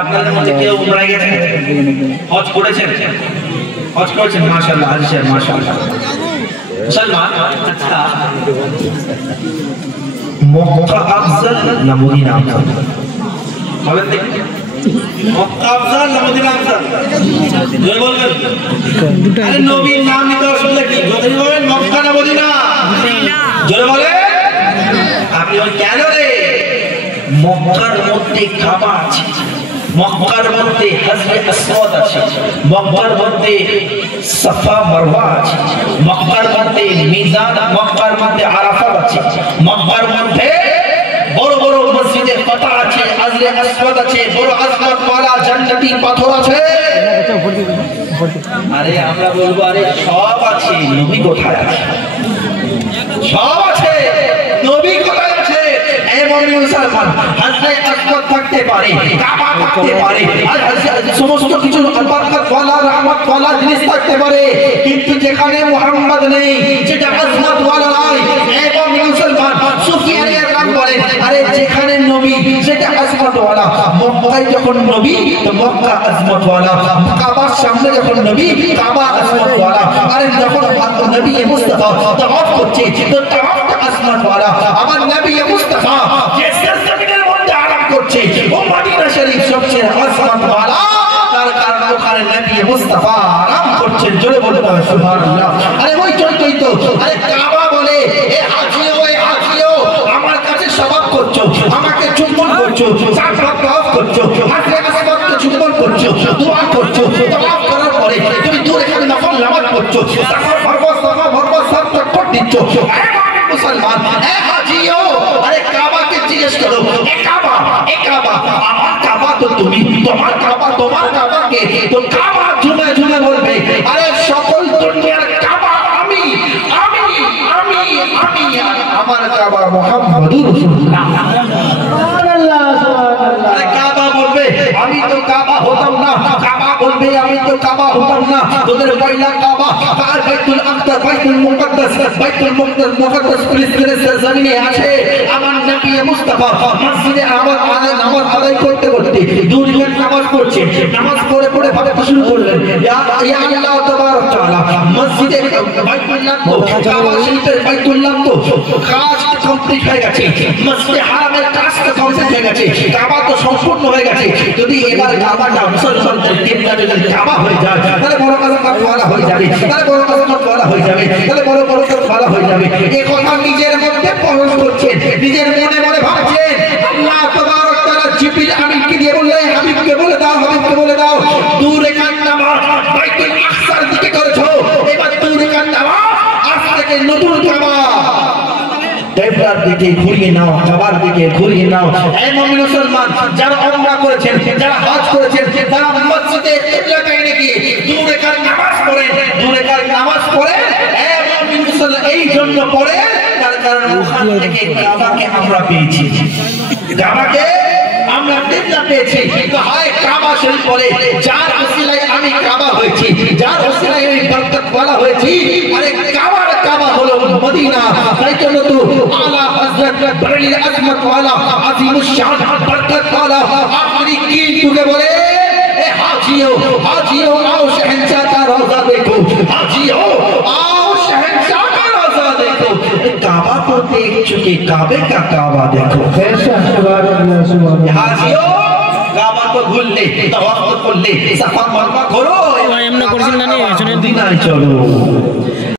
আপনাদের মধ্যে কেউ উমরায় গেছেন, হজ করেছেন? হজ করেছেন, মাশাআল্লাহ, হাজী সাহেব মাশাআল্লাহ। মুসলমান, আচ্ছা মক্কা আফজল না মদিনা আফজল? বলেন দেখি, মক্কা আফজল না মদিনা আফজল? জোরে বলবেন। আরে নবীর নাম নিতে অসুবিধা কি? জোরে বলেন, মক্কা না মদিনা? জোরে বলেন। আপনি কেন রে? মক্কার মধ্যে কাবা আছে, মক্কার মধ্যে হাজরে আসওয়াদ আছে, মক্কার মধ্যে সাফা মারওয়া আছে, মক্কার মধ্যে মিজান, মক্কার মধ্যে আরাফাত আছে, মক্কার মধ্যে বড় বড় মসজিদে ফাতা আছে, হাজরে আসওয়াদ আছে, বড় আজমত ওয়ালা জান্নাতি পাথর আছে। আরে আমরা বলবো আরে সব আছে, নবী কোথায় আছে? সব আছে, নবী কোথায় আছে? এমন মুসলমান হাজরে আসওয়াদ থাকতে পারে, কাবা থাকতে পারে, আর সমস্ত কিছু বরকত ওয়ালা রহমত ওয়ালা জিনিস থাকতে পারে, কিন্তু যেখানে মুহাম্মদ নেই, যেটা আজমত ওয়ালা নাই, এমন মুসলমান সুফিয়ানের নাম বলে আরে যেখানে নবী যেটা আজমত ওয়ালা। মক্কায় যখন নবী তো মক্কা আজমত ওয়ালা, কাবার সামনে যখন নবী কাবা আজমত ওয়ালা। আরে যখন নবী মুস্তাফা তাওয়াফ করছে তো তাওয়াফটা আজমত ওয়ালা। আমার নবী মুস্তাফা যে জমিনের মধ্যে আরাম করছে ও মদিনা শরীফ সবচেয়ে আজমত ওয়ালা, তার কারণ ওখানে নবী মুস্তাফা আরাম করছেন। জোরে বলতে হবে সুবহানাল্লাহ। আরে ওই জন্যই তো আরে কাবা বলে এ হাজিও, এ হাজিও আমার কাছে সওয়াব করছো, আমাকে চুম্বন করছো, চারবার তাওয়াফ করছো, হাজরে আসওয়াদকে চুম্বন করছো, দোয়া করছো, তাওয়াফ করার পরে তুমি দূর এখানে নফল নামাজ পড়ছো, সাফা ভরবা সব তক দিচ্ছো। মুসলমান এ হাজিও, আরে কাবাকে জিজ্ঞেস করো, এ কাবা, এ কাবা আমার কাবা তো তুমি, তোমার কাবা তোমার কাবাকে তো কাবা ঝুমে ঝুমে বলবে আরে সকল দুনিয়ার কাবা আমি, আমি আমি আমি আমার কাবা মুহাম্মদুর রাসূলুল্লাহ। সুবহানাল্লাহ, সুবহানাল্লাহ। আরে কাবা বলবে আমি তো কাবা হতাম না, কাবা বলবে আমি তো কাবা হতাম না, তোদের পয়লা কাবা আর বাইতুল আকদা, বাইতুল মুকদ্দাস, বাইতুল মুকদ্দাস ফিলিস্তিনের জমিনে আছে। আমার নবী মুস্তাফা মসজিদে নামাজ আদায় করতে করতে দুই রাকাত নামাজ পড়ছে, নামাজ পড়ে পড়ে ভাবতে শুরু করলেন ইয়া আল্লাহ তাবারক তাআলা মসজিদে বাইতুল্লাহ তো কাবা শরীফের বাইতুল্লাহ তো কাজ কমপ্লিট হয়ে গেছে, মসজিদে হারামের কাজ কমপ্লিট হয়ে গেছে, কাবা তো সম্পূর্ণ হয়ে গেছে। যদি এবার কাবাটা মুসলমানদের কেবলা যদি কাবা হয়ে যায় তাহলে বড় আজমত ওয়ালা হয়ে যাবে, তাহলে বড় আজমত ওয়ালা হয়ে যাবে, তাহলে বড় বরকত ওয়ালা হয়ে যাবে। এই কথা নিজের মধ্যে পরশ করছেন, নিজের মনে মনে ভাবছেন। আল্লাহ তাবারক তাআলা জিবরিল আমিনকে দিয়ে বললেন হাবিবকে বলে দাও, হাবিবকে বলে দাও দূর রাকাত নামাজ বাইতুল আকসার দিকে করেছো, এবার দূর রাকাত নামাজ আজ থেকে নতুন কাবা কিবলার দিকে ঘুরিয়ে নাও, কাবার দিকে ঘুরিয়ে নাও। এই মুমিন মুসলমান যারা উমরা করেছেন, যারা হজ করেছেন, তারা মসজিদে কিবলাটাইনে গিয়ে দূর রাকাত নামাজ পড়েন, দূর রাকাত নামাজ পড়ে এই মুমিন মুসলমান এই জন্য পড়ে তার কারণ ওখান থেকে কাবাকে আমরা পেয়েছি, কাবাকে আমরা কিবলা পেয়েছি। তো হয় কাবা শরীফ বলে যার ওসিলায় আমি কাবা হয়েছি, যার ওসিলায় আমি বরকত ওয়ালা হয়েছি। আরে কাবার কাবা হলো মদিনা, তাই জন্য তো আলা হযরত বড়িল আজমত ওয়ালা আজিমুশ শান বরকত ওয়ালা আখরি কি তুকে বলে এ হাজিও, হাজিও आओ शहंशाह का रोजा देखो, हाजियो आओ शहंशाह का रोजा देखो। काबा को देख चुके काबे का काबा देखो। हाजियो काबा को भूल ले, तवाफ को कर ले, सफा मरवा करो, ভাই আমরা করছেন না নি, শুনেন মদিনায় চলো।